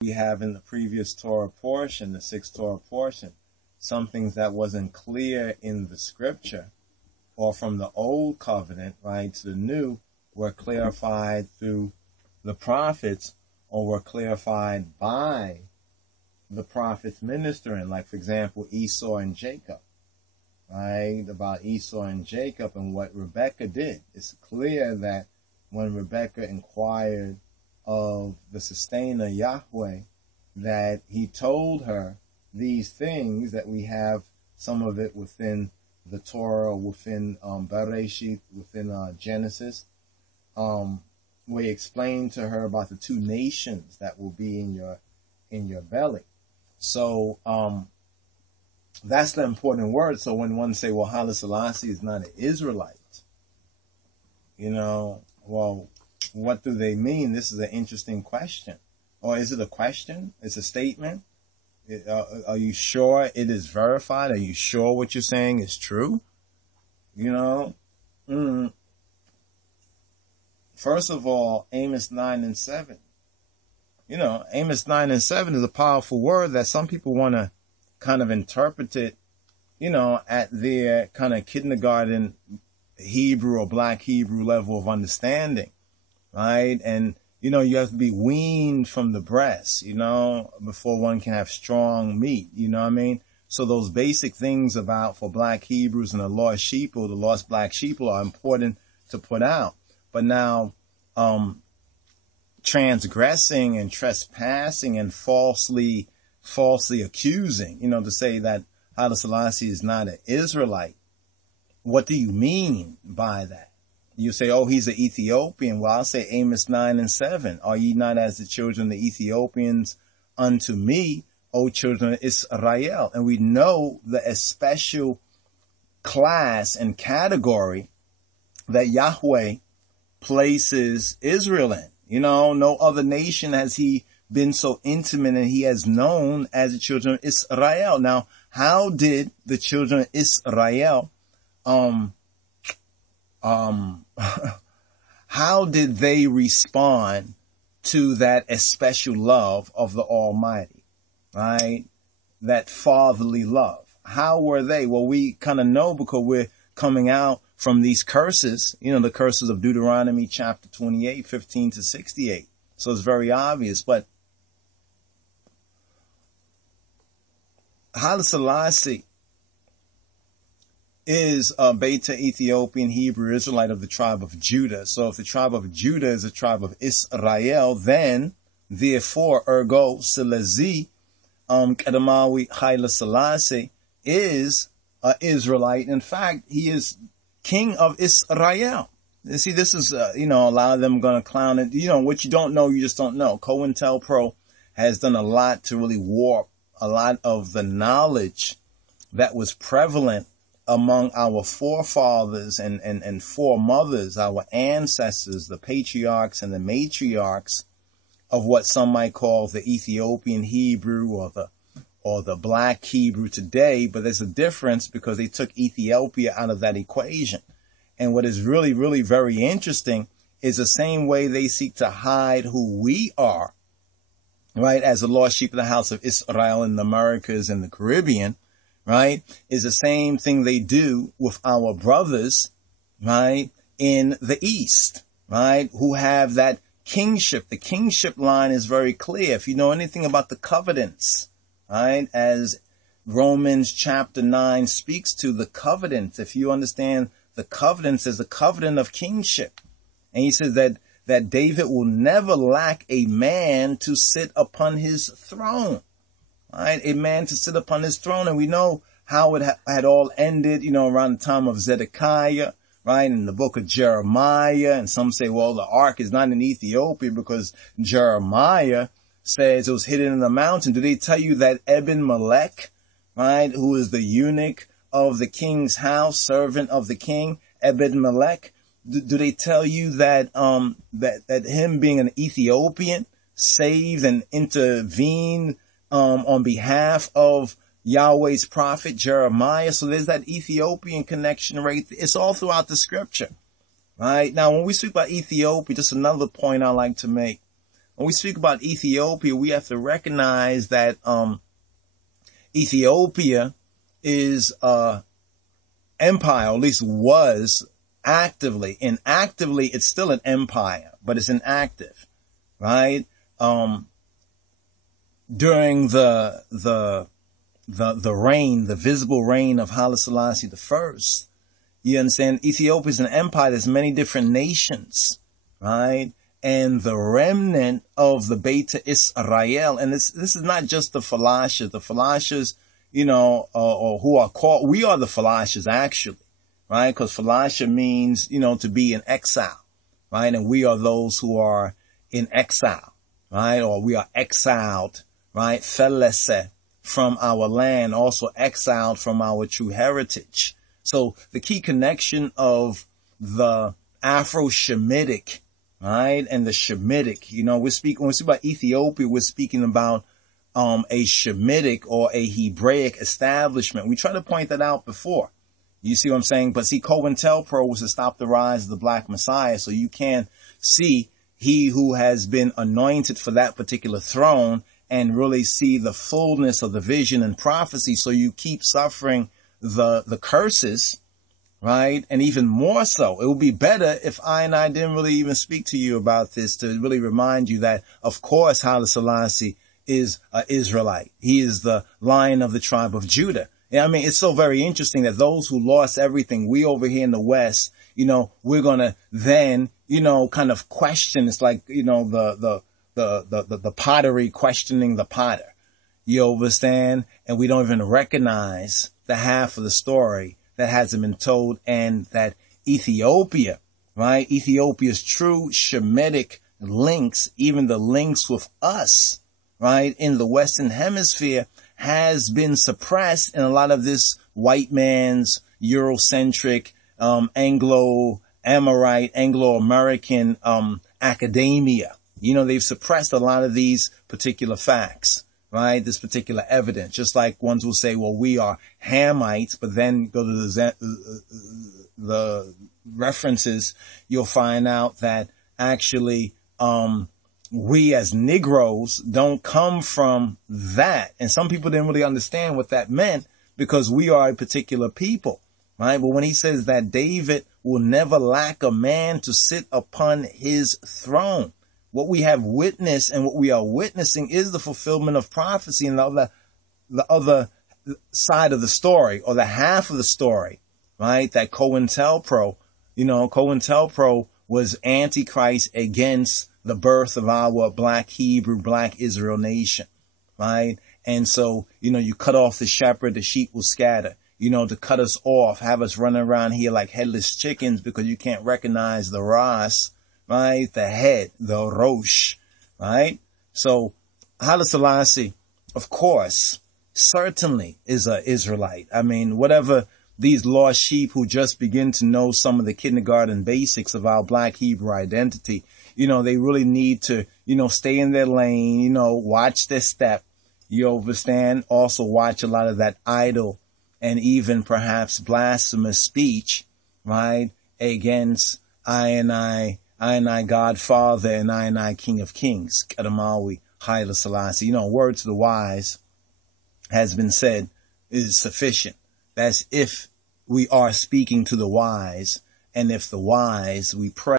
we have in the previous Torah portion, the sixth Torah portion, some things that wasn't clear in the scripture or from the old covenant, right, to the new, were clarified through the prophets or were clarified by the prophets ministering, like, for example, Esau and Jacob, right, about Esau and Jacob and what Rebekah did. It's clear that when Rebekah inquired of the sustainer Yahweh, that he told her these things, that we have some of it within the Torah, within Bereshit, within Genesis, where he explained to her about the two nations that will be in your belly. So that's the important word. So when one say, well, Haile Selassie is not an Israelite, well, what do they mean? This is an interesting question. Or is it a question? It's a statement? Are you sure it is verified? Are you sure what you're saying is true? First of all, Amos 9 and 7. Amos 9 and 7 is a powerful word that some people want to kind of interpret it, at their kind of kindergarten Hebrew or black Hebrew level of understanding, right? And, you have to be weaned from the breast, before one can have strong meat, you know what I mean? So those basic things for black Hebrews and the lost sheeple, the lost black sheeple, are important to put out. But now, transgressing and trespassing and falsely accusing, to say that Haile Selassie is not an Israelite. What do you mean by that? You say, oh, he's an Ethiopian. Well, I'll say Amos 9 and 7. Are ye not as the children of the Ethiopians unto me, O children of Israel? And we know the special class and category that Yahweh places Israel in. No other nation has he been so intimate and he has known as the children of Israel. Now, how did the children of Israel, how did they respond to that special love of the Almighty, right? That fatherly love. How were they? Well, we kind of know because we're coming out from these curses, the curses of Deuteronomy chapter 28, 15 to 68. So it's very obvious. But Haile Selassie is a Beta Ethiopian Hebrew Israelite of the tribe of Judah. So if the tribe of Judah is a tribe of Israel, then therefore, ergo, Selassie, Kedamawi Haile Selassie is an Israelite. In fact, he is king of Israel. You see, this is, a lot of them going to clown it. What you don't know, you just don't know. COINTELPRO has done a lot to really warp a lot of the knowledge that was prevalent among our forefathers and foremothers, our ancestors, the patriarchs and the matriarchs of what some might call the Ethiopian Hebrew or the black Hebrew today. But there's a difference because they took Ethiopia out of that equation. And what is really, really very interesting is the same way they seek to hide who we are, right, as the lost sheep of the house of Israel in the Americas and the Caribbean, right, is the same thing they do with our brothers, right, in the East, right, who have that kingship. The kingship line is very clear. If you know anything about the covenants, right, as Romans chapter 9 speaks to the covenants, if you understand the covenants as the covenant of kingship, and he says that David will never lack a man to sit upon his throne. Right? A man to sit upon his throne. And we know how it had all ended, around the time of Zedekiah, right? In the book of Jeremiah. And some say, well, the ark is not in Ethiopia because Jeremiah says it was hidden in the mountain. Do they tell you that Eben Melech, right, who is the eunuch of the king's house, servant of the king, Eben Melech, do they tell you that him being an Ethiopian saved and intervened on behalf of Yahweh's prophet Jeremiah? So there's that Ethiopian connection right there. It's all throughout the scripture, right? Now, when we speak about Ethiopia, just another point I like to make. when we speak about Ethiopia, we have to recognize that, Ethiopia is, empire, or at least was actively, inactively, it's still an empire, but it's inactive, right? During the reign, the visible reign of Haile Selassie the First, you understand, Ethiopia is an empire. There's many different nations, right? And the remnant of the Beta Israel, and this is not just the Falashas, you know, or who are called, we are the Falashas actually, right? Because Falasha means, you know, to be in exile, right? And we are those who are in exile, right? Or we are exiled, right? Felese, from our land, also exiled from our true heritage. So the key connection of the Afro-Shemitic, right, and the Shemitic, you know, when we speak about Ethiopia, we're speaking about a Shemitic or a Hebraic establishment. We tried to point that out before. You see what I'm saying? But see, COINTELPRO was to stop the rise of the Black Messiah, so you can see he who has been anointed for that particular throne and really see the fullness of the vision and prophecy, so you keep suffering the curses, right? And even more so, it would be better if I didn't really even speak to you about this, to really remind you that, of course, Haile Selassie is an Israelite. He is the Lion of the tribe of Judah. I mean, it's so very interesting that those who lost everything, we over here in the West, you know, we're going to then, you know, kind of question. It's like, you know, the pottery questioning the potter. You understand? And we don't even recognize the half of the story that hasn't been told, and that Ethiopia, right? Ethiopia's true Shemitic links, even the links with us, right, in the Western Hemisphere, has been suppressed in a lot of this white man's Eurocentric, Anglo-Amorite, Anglo-American, academia. You know, they've suppressed a lot of these particular facts, right? This particular evidence, just like ones will say, well, we are Hamites, but then go to the references, you'll find out that actually, we as Negroes don't come from that. And some people didn't really understand what that meant, because we are a particular people, right? But when he says that David will never lack a man to sit upon his throne, what we have witnessed and what we are witnessing is the fulfillment of prophecy, and the other side of the story, or the half of the story, right? That COINTELPRO, you know, COINTELPRO was Antichrist against the birth of our Black Hebrew, Black Israel nation, right? And so, you know, you cut off the shepherd, the sheep will scatter, you know, to cut us off, have us running around here like headless chickens because you can't recognize the Ras, right? The head, the Rosh, right? So Haile Selassie, of course, certainly is an Israelite. I mean, whatever these lost sheep who just begin to know some of the kindergarten basics of our Black Hebrew identity, you know, they really need to, you know, stay in their lane, you know, watch their step. You understand? Also watch a lot of that idle and even perhaps blasphemous speech, right? Against I Godfather and I King of Kings, Kadamawi, Haile Selassie. You know, word to the wise has been said is sufficient. That's if we are speaking to the wise, and if the wise, we pray.